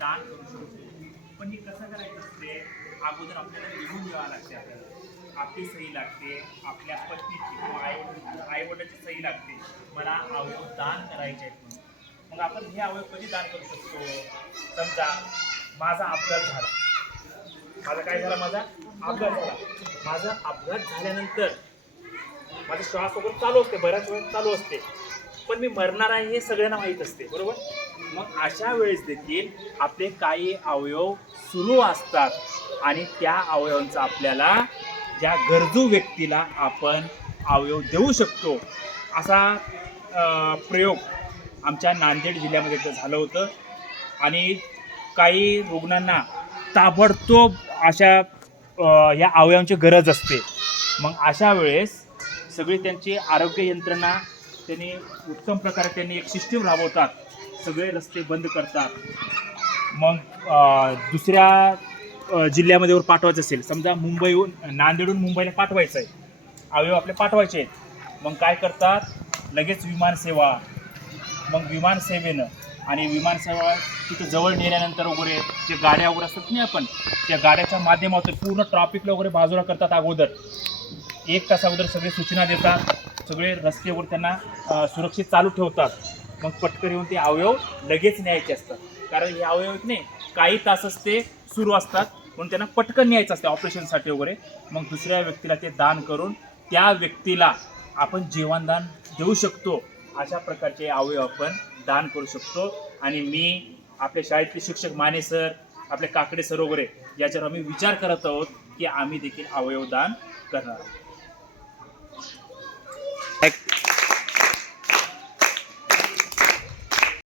दान करू शकतो. पण हे कसं करायचं असते? अगोदर आपल्याला लिहून द्यावं लागते आपल्याला. आपली सही लागते आपल्या पत्नीची किंवा आई आईवडिलाची सही लागते. मला अवयव दान करायचे आहेत म्हणून. मग आपण हे अवयव कधी दान करू शकतो? समजा माझा अपघात झाला. माझा काय झाला? माझा अपघात झाला. माझा अपघात झाल्यानंतर माझा श्वास वगैरे चालू असते बऱ्याच वेळेस चालू असते. पण मी मरणार आहे हे सगळ्यांना माहीत असते बरोबर? मग अशा वेळेस देखील आपले काही अवयव सुरू असतात आणि त्या अवयवांचा आपल्याला ज्या गरजू व्यक्तीला आपण अवयव देऊ शकतो असा प्रयोग आमच्या नांदेड जिल्ह्यामध्ये तर झालं होतं. आणि काही रुग्णांना ताबडतोब अशा या अवयवांची गरज असते. मग अशा वेळेस सगळी त्यांची आरोग्य यंत्रणा त्यांनी उत्तम प्रकारे त्यांनी एक सिस्टीम राबवतात. सगळे रस्ते बंद करतात. मग दुसऱ्या जिल्ह्यामध्ये वर पाठवायचं असेल समजा मुंबईहून नांदेडहून मुंबईला पाठवायचं आहे अवयव आपले पाठवायचे आहेत. मग काय करतात? लगेच विमानसेवा मग विमानसेवेनं आणि विमानसेवा तिथं जवळ नेल्यानंतर वगैरे जे गाड्या वगैरे असतात नाही आपण त्या गाड्याच्या माध्यमातून पूर्ण ट्रॉफिकला वगैरे बाजूला करतात अगोदर. एक तास अगोदर सगळे सूचना देतात. सगळे रस्ते वगैरे त्यांना सुरक्षित चालू ठेवतात. मग पटकन येऊन ते अवयव लगेच न्यायचे असतात. कारण हे अवयव नाही काही तासच ते सुरू असतात म्हणून त्यांना पटकन न्यायचं असते ऑपरेशनसाठी वगैरे. मग दुसऱ्या व्यक्तीला ते दान करून त्या व्यक्तीला आपण जीवनदान देऊ शकतो. अशा प्रकारचे अवयव आपण दान करू शकतो. आणि मी आपल्या शाळेतले शिक्षक माने सर आपले काकडे सर वगैरे याच्यावर आम्ही विचार करत आहोत की आम्ही देखील अवयव दान करणार आहोत.